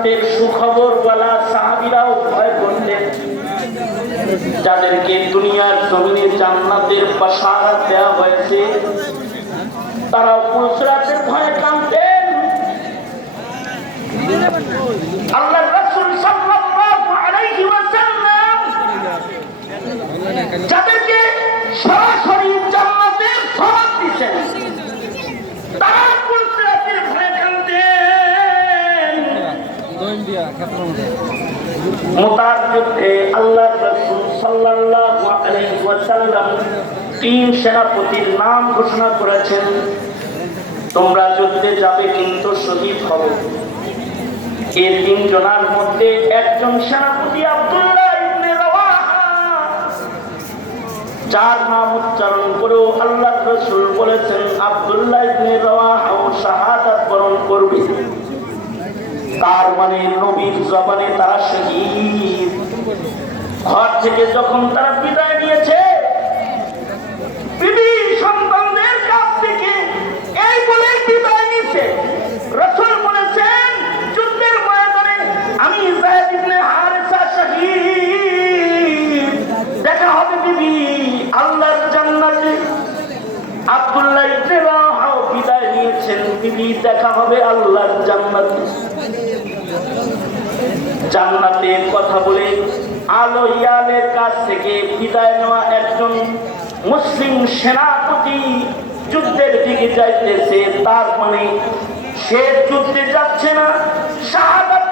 জান্নাতের সুখবর বলা সাহাবীরাও ভয় করতেন। যাদেরকে দুনিয়ার জমিনে জান্নাতের বাশারাত দেওয়া হয়েছে তারাও পুলসিরাতের ভয়ে কাঁদতেন। আল্লাহর রাসূল সাল্লাল্লাহু আলাইহি ওয়াসাল্লাম যাদেরকে সরাসরি জান্নাতের সওয়াব দিয়েছেন তারা পুলসিরাতের ভয়ে কাঁদতেন। মুতার যুদ্ধে আল্লাহর রাসূল সাল্লাল্লাহু আলাইহি ওয়াসাল্লাম 3 সেনাপতির নাম ঘোষণা করেছেন, তোমরা যুদ্ধে যাবে কিন্তু শহীদ হবে। এই 3 জনের মধ্যে একজন সেনাপতি আব্দুল্লাহ ইবনে রাওয়াহা, যার নাম উচ্চারণ করেও আল্লাহর রাসূল বলেছেন আব্দুল্লাহ ইবনে রাওয়াহা শাহাদাত বরণ করবে। তার মানে নবীর জবানে তারা শহীদ। ঘর থেকে যখন তারা বিদায় নিয়েছে বিবি সন্তানদের কাছ থেকে এই বলে বিদায় নিয়েছে, রাসূল বলেছেন যুদ্ধের ময়দানে আমি যায়েদ ইবনে হারেসা শহীদ, দেখা হবে বিবি আল্লাহর জান্নাতে। আব্দুল্লাহ ইবনে রাওয়াহা বিদায় নিয়েছেন, বিবি দেখা হবে আল্লাহর জান্নাতে। জান্নাতের কথা বলে আলো ইয়ালের কাছ থেকে বিদায় নেওয়া একজন মুসলিম সেনাপতি যুদ্ধের দিকে যাইতেছে, তার মানে সে যুদ্ধে যাচ্ছে না, শাহাদাত